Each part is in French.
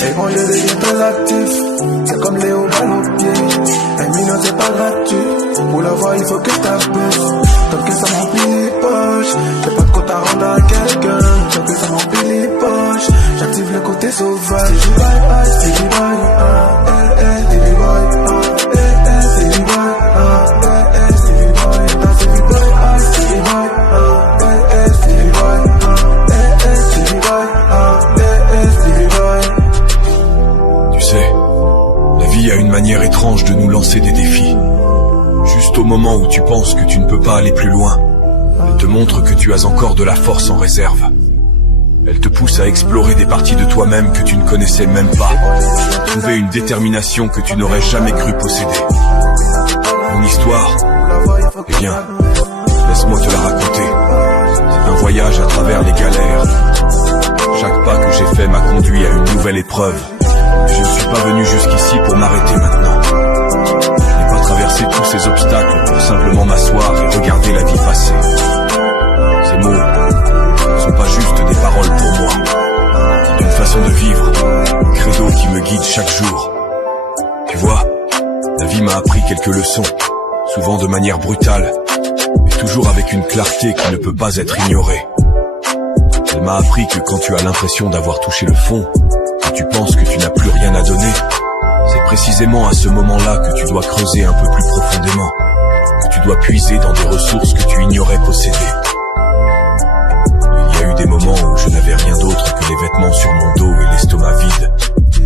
Et quand je deviens très actif, c'est comme Léo balle au pied. Un million c'est pas gratuit, pour l'avoir il faut que je t'abaisse. Tant que ça m'emplit les poches, j'ai pas de compte à rendre à quelqu'un. Tant que ça m'emplit les poches, j'active le côté sauvage. Stevie boy, Stevie boy, Stevie boy, Stevie boy, Stevie boy, Stevie boy, Stevie boy, Stevie boy, Stevie boy, Stevie boy. Tu sais, la vie a une manière étrange de nous lancer des défis. Juste au moment où tu penses que tu ne peux pas aller plus loin, elle te montre que tu as encore de la force en réserve. Elle te pousse à explorer des parties de toi-même que tu ne connaissais même pas. Trouver une détermination que tu n'aurais jamais cru posséder. Mon histoire, eh bien, laisse-moi te la raconter. C'est un voyage à travers les galères. Chaque pas que j'ai fait m'a conduit à une nouvelle épreuve. Je ne suis pas venu jusqu'ici pour m'arrêter maintenant. Je n'ai pas traversé tous ces obstacles pour simplement m'asseoir et regarder la vie passer. Ces mots ne sont pas juste des paroles pour moi. C'est une façon de vivre, un credo qui me guide chaque jour. Tu vois, la vie m'a appris quelques leçons, souvent de manière brutale, mais toujours avec une clarté qui ne peut pas être ignorée. Elle m'a appris que quand tu as l'impression d'avoir touché le fond, que tu penses que tu n'as plus rien à donner, c'est précisément à ce moment-là que tu dois creuser un peu plus profondément, que tu dois puiser dans des ressources que tu ignorais posséder. Il y a eu des moments où je n'avais rien d'autre que les vêtements sur mon dos et l'estomac vide,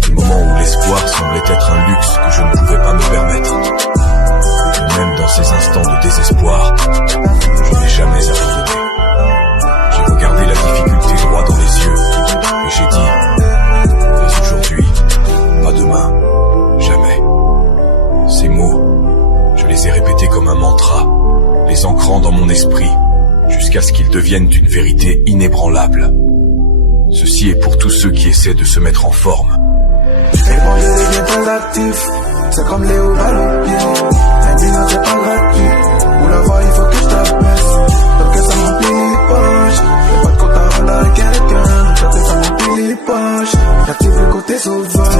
des moments où l'espoir semblait être un luxe que je ne pouvais pas me permettre. Et même dans ces instants de désespoir, je n'ai jamais abandonné. J'ai regardé la difficulté droit dans les yeux et j'ai dit: pas aujourd'hui, pas demain, jamais. Ces mots, je les ai répétés comme un mantra, les ancrant dans mon esprit, jusqu'à ce qu'ils deviennent une vérité inébranlable. Ceci est pour tous ceux qui essaient de se mettre en forme. Et quand je deviens très actif, c'est comme Léo balle au pied. Un million c'est pas gratuit, pour l'avoir il faut que je t'abaisse. Tant que ça m'emplit les poches, j'ai pas de compte à rendre à quelqu'un. Tant que ça m'emplit les poches, j'active le côté sauvage.